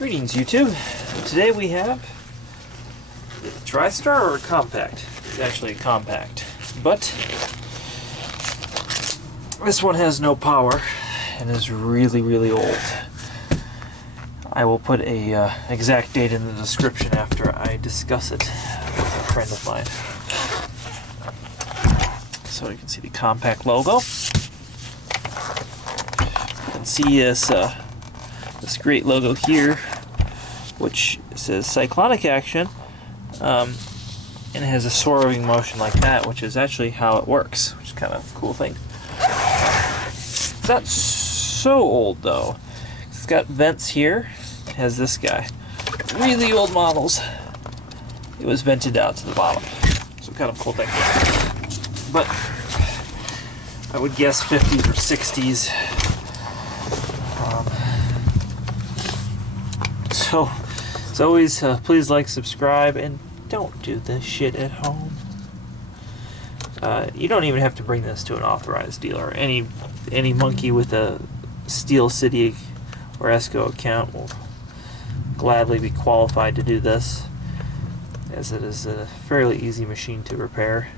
Greetings, YouTube. Today we have the TriStar or a Compact. It's actually a Compact, but this one has no power and is really old. I will put a exact date in the description after I discuss it with a friend of mine. So you can see the Compact logo. You can see this great logo here, which says cyclonic action, and it has a swerving motion like that, which is actually how it works, which is kind of a cool thing. It's not so old though. It's got vents here. It has this guy. Really old models, it was vented out to the bottom. So kind of cool thing. But I would guess 50s or 60s. So, as always, please like, subscribe, and don't do this shit at home. You don't even have to bring this to an authorized dealer. Any monkey with a Steel City or ESCO account will gladly be qualified to do this, as it is a fairly easy machine to repair.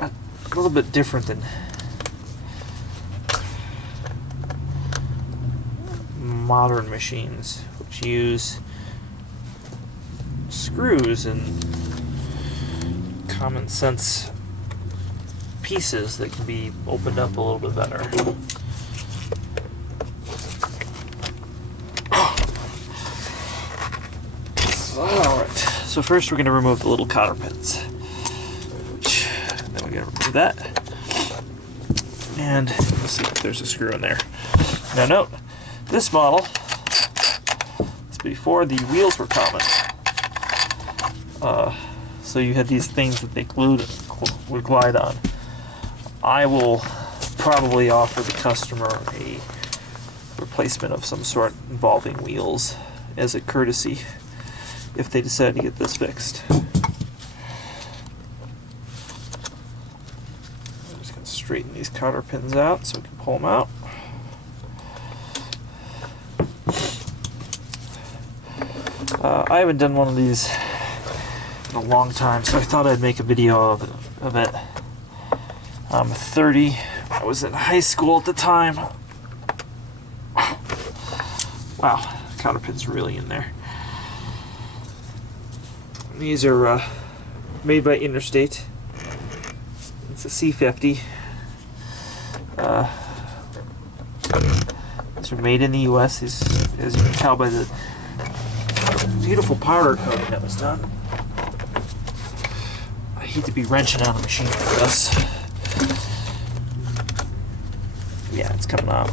A little bit different than modern machines, which use screws and common sense pieces that can be opened up a little bit better. Alright, so first we're going to remove the little cotter pins. Then we're going to remove that. And let's see if there's a screw in there. Now note, this model is before the wheels were common. So you had these things that they would glide on. I will probably offer the customer a replacement of some sort involving wheels as a courtesy if they decide to get this fixed. I'm just going to straighten these cotter pins out so we can pull them out. I haven't done one of these in a long time, so I thought I'd make a video of it. I'm 30. I was in high school at the time. Wow, the cotter pin's really in there. These are made by Interstate. It's a C50. These are made in the US. These, as you can tell by the beautiful powder coating that was done. I hate to be wrenching on a machine like this. Yeah, it's coming out.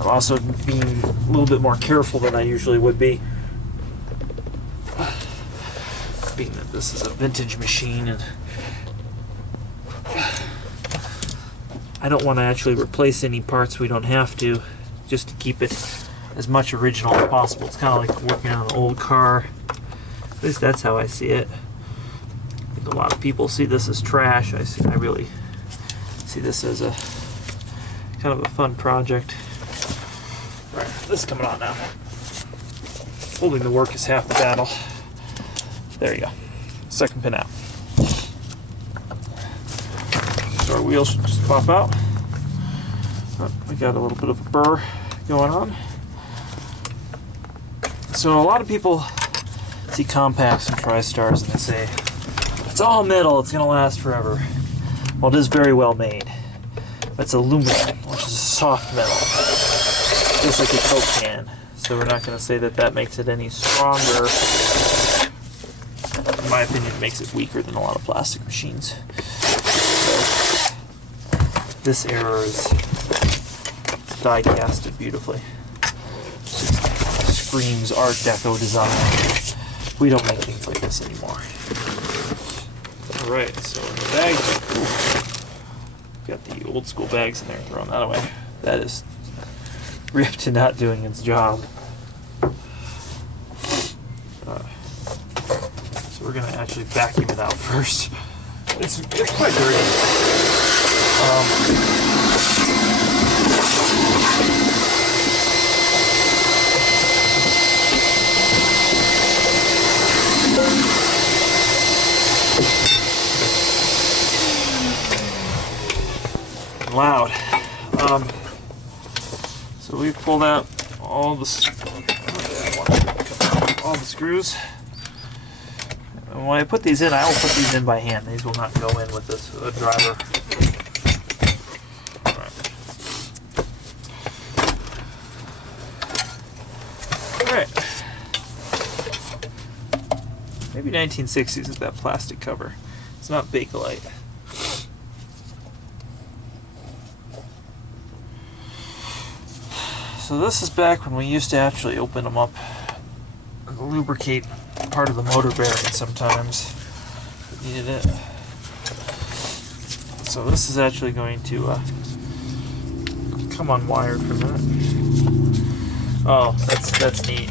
I'm also being a little bit more careful than I usually would be, being that this is a vintage machine, and I don't want to actually replace any parts we don't have to, just to keep it as much original as possible. It's kind of like working on an old car. At least that's how I see it. I think a lot of people see this as trash. I really see this as a kind of a fun project. Alright, this is coming on now. Holding the work is half the battle. There you go. Second pin out. So our wheels should just pop out. Oh, we got a little bit of a burr going on. So a lot of people see Compacts and TriStars and they say, it's all metal, it's going to last forever. Well, it is very well made. It's aluminum, which is a soft metal, just like a Coke can. So we're not going to say that that makes it any stronger. In my opinion, it makes it weaker than a lot of plastic machines. So this error is die casted beautifully. Screams Art Deco design. We don't make things like this anymore. Alright, so in the bags are cool. Got the old school bags in there, throwing that away. That is ripped and not doing its job. So we're going to actually vacuum it out first. It's quite dirty. So we've pulled out all the screws. And when I put these in, I will put these in by hand. These will not go in with this driver. Alright. Maybe 1960s is that plastic cover. It's not Bakelite. So this is back when we used to actually open them up and lubricate part of the motor bearing sometimes. We needed it. So this is actually going to come unwired from that. Oh, that's neat.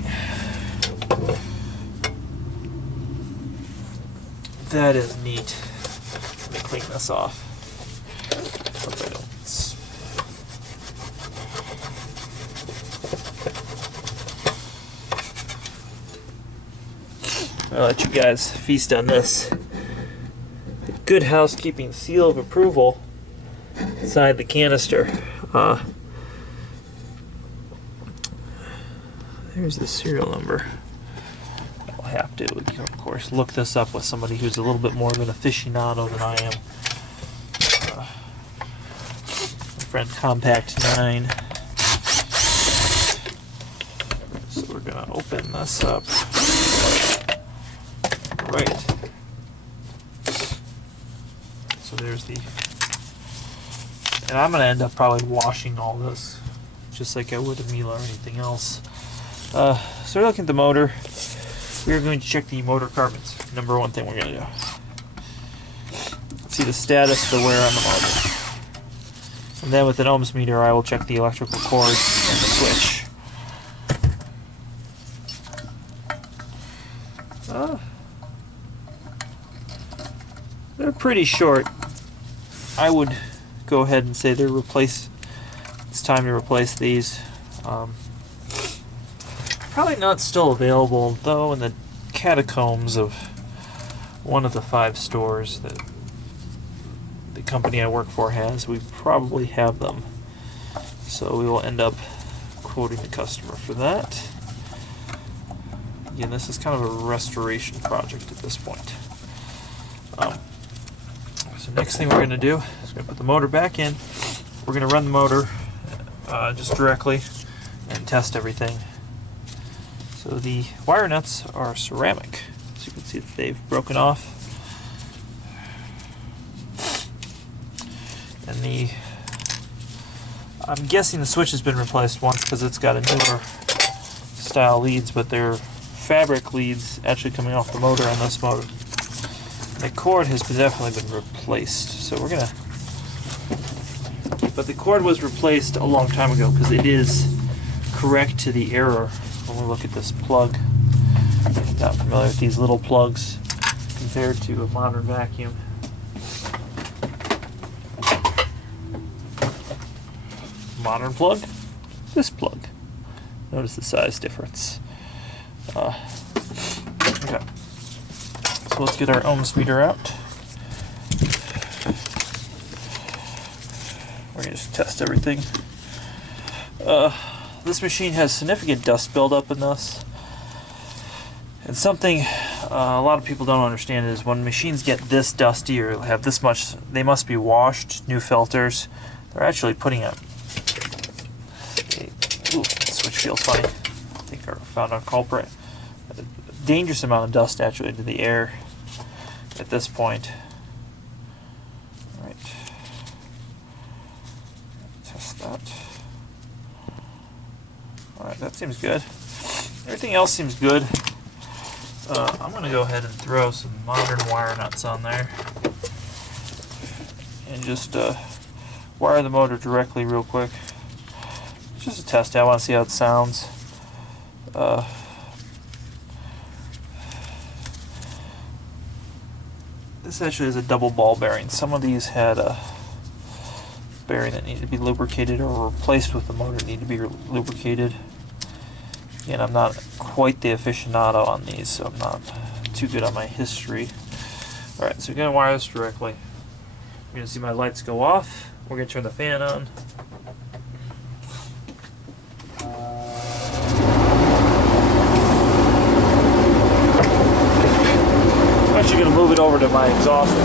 That is neat. Let me clean this off. Hope I don't. I'll let you guys feast on this. The Good Housekeeping seal of approval inside the canister. There's the serial number. I'll have to, of course, look this up with somebody who's a little bit more of an aficionado than I am. My friend Compact 9. So we're going to open this up. Right. So there's the... And I'm going to end up probably washing all this, just like I would a meal or anything else. So we're looking at the motor. We're going to check the motor carbons. Number one thing we're going to do. See the status of the wear on the motor. And then with an ohms meter, I will check the electrical cord and the switch. They're pretty short. I would go ahead and say it's time to replace these. Probably not still available, though, in the catacombs of one of the 5 stores that the company I work for has. We probably have them. So we will end up quoting the customer for that. Again, this is kind of a restoration project at this point. So next thing we're going to do is we're going to put the motor back in. We're going to run the motor just directly and test everything. So the wire nuts are ceramic. So you can see that they've broken off. And I'm guessing the switch has been replaced once because it's got a newer style leads, but they're fabric leads actually coming off the motor on this motor. The cord has definitely been replaced, so we're gonna. But the cord was replaced a long time ago because it is correct to the error when we look at this plug. If you're not familiar with these little plugs compared to a modern vacuum. Modern plug, this plug. Notice the size difference. Okay. So let's get our ohms meter out. We're going to just test everything. This machine has significant dust buildup in this. And something a lot of people don't understand is when machines get this dusty or have this much, they must be washed, new filters. They're actually putting a... Ooh, that switch feels funny. I think I found our culprit. A dangerous amount of dust actually into the air at this point. Alright. Test that. Alright, that seems good. Everything else seems good. I'm going to go ahead and throw some modern wire nuts on there. And just wire the motor directly real quick. Just a test. I want to see how it sounds. This actually is a double ball bearing. Some of these had a bearing that needed to be lubricated or replaced with the motor need to be lubricated. Again, I'm not quite the aficionado on these, so I'm not too good on my history. Alright, so we're going to wire this directly. You're going to see my lights go off. We're going to turn the fan on. over to my exhaust.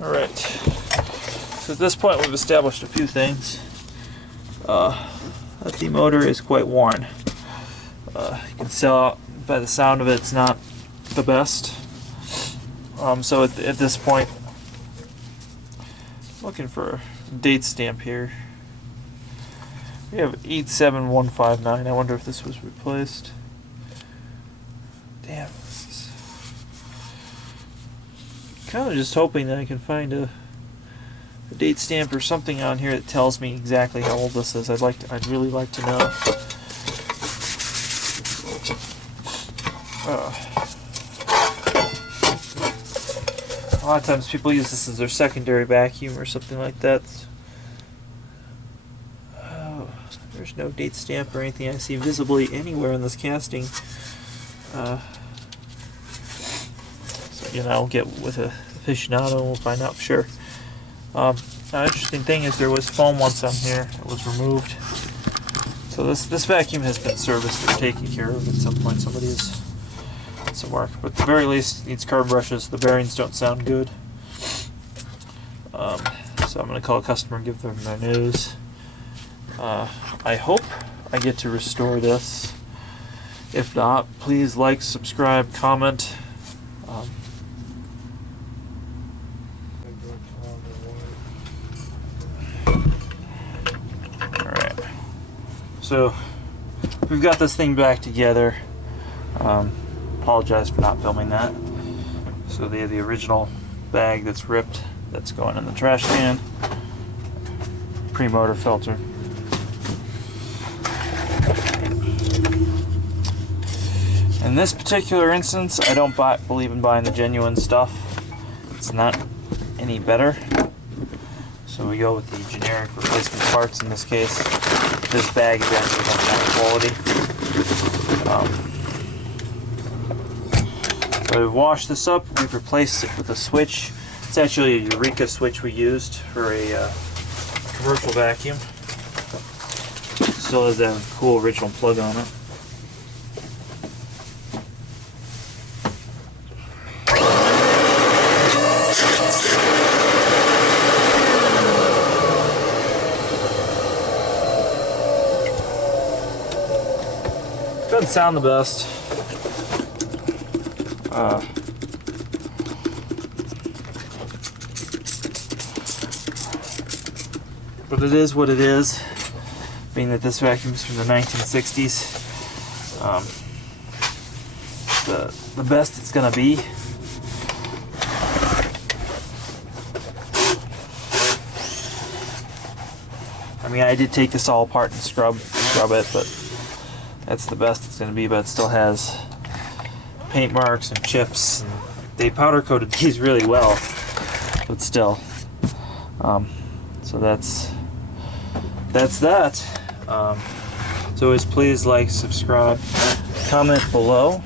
Alright, so at this point we've established a few things. That the motor is quite worn. You can tell by the sound of it, it's not the best. So at this point, I'm looking for a date stamp here. We have 87159. I wonder if this was replaced. Damn. Kind of just hoping that I can find a date stamp or something on here that tells me exactly how old this is. I'd really like to know. A lot of times people use this as their secondary vacuum or something like that. Oh, there's no date stamp or anything I see visibly anywhere in this casting. So, you know, I'll get with a aficionado and we'll find out for sure. An interesting thing is there was foam once on here. It was removed. So this vacuum has been serviced or taken care of at some point. Somebody has done some work. But at the very least, it needs carbon brushes. The bearings don't sound good. So I'm going to call a customer and give them their news. I hope I get to restore this. If not, please like, subscribe, comment. Alright, so we've got this thing back together. Apologize for not filming that. So they have the original bag that's ripped, that's going in the trash can. Pre-motor filter. In this particular instance, I don't believe in buying the genuine stuff. It's not any better. So we go with the generic replacement parts in this case. This bag is actually one kind of quality. So we've washed this up, we've replaced it with a switch. It's actually a Eureka switch we used for a commercial vacuum. Still has that cool original plug on it. Doesn't sound the best. But it is what it is, being that this vacuum is from the 1960s. The best it's gonna be. I mean, I did take this all apart and scrub it, but that's the best it's going to be. But it still has paint marks and chips, and they powder coated these really well, but still. So that's that. So please like, subscribe, comment below.